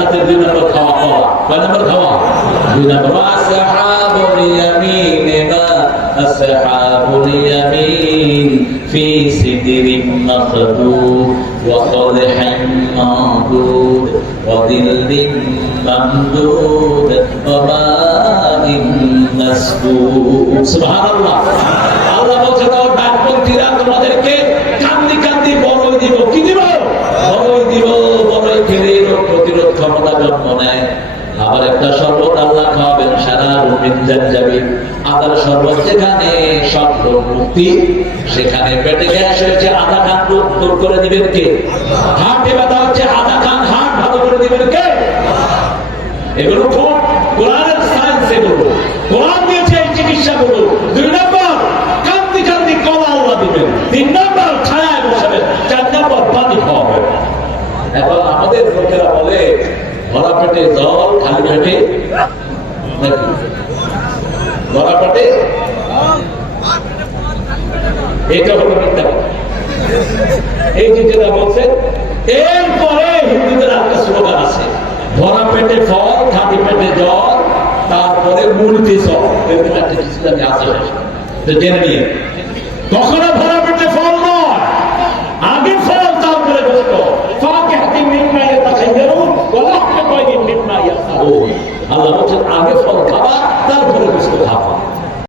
জান্নাতের 2 নম্বর খাওয়া পাওয়া। কয় নম্বর খাওয়া? 2 নম্বর। আসহাবুল ইয়ামিন মা আসহাবুল ইয়ামিন ফি সিদরিন মাখদুদ ওয়া তালহিন মাদুদ ওয়া দিল্লিন মামদুদ ওয়া মা'ইন মাসকুব। সুবহানাল্লাহ। আল্লাহ বলছে দাও ডানপন্থীরা তোমাদেরকে কান্দি কান্দি বড়ই দিব। কি দিব? বড়ই দিব। বড়ই খেলে রোগ প্রতিরোধ ক্ষমতা জন্ম নেয়। আবার একটা শরবত আল্লাহ খাওয়াবেন, সারা রুমিন জানজাবিন। আদার শরবত যেখানে সব রোগ মুক্তি, সেখানে পেটে গ্যাস হয়েছে আদা খান রোগ দূর করে দিবেন কে? হার্টে ব্যথা হচ্ছে আদা খান, হার্ট ভালো করে দিবেন কে? এগুলো খুব কোরআনের সায়েন্স। এগুলো কোরআন দিয়েছে এই চিকিৎসাগুলো। 2 নম্বর কান্দি কান্দি কলা আল্লাহ দিবেন। 3 নম্বর ছায়ায় বসাবেন। 4 নম্বর পানি খাওয়াবেন। এখন আমাদের লোকেরা বলে ভরা পেটে জল, খালি পেটে নাকি? ভরা পেটে এটা হলো মিথ্যা কথা। এই যে যেটা বলছে, এরপরে হিন্দুদের একটা স্লোগান আছে, ভরা পেটে ফল, খালি পেটে জল, তারপরে মূর্তি চল। এরকম একটা কিছু আমি আছে, জেনে নিয়ে কখনো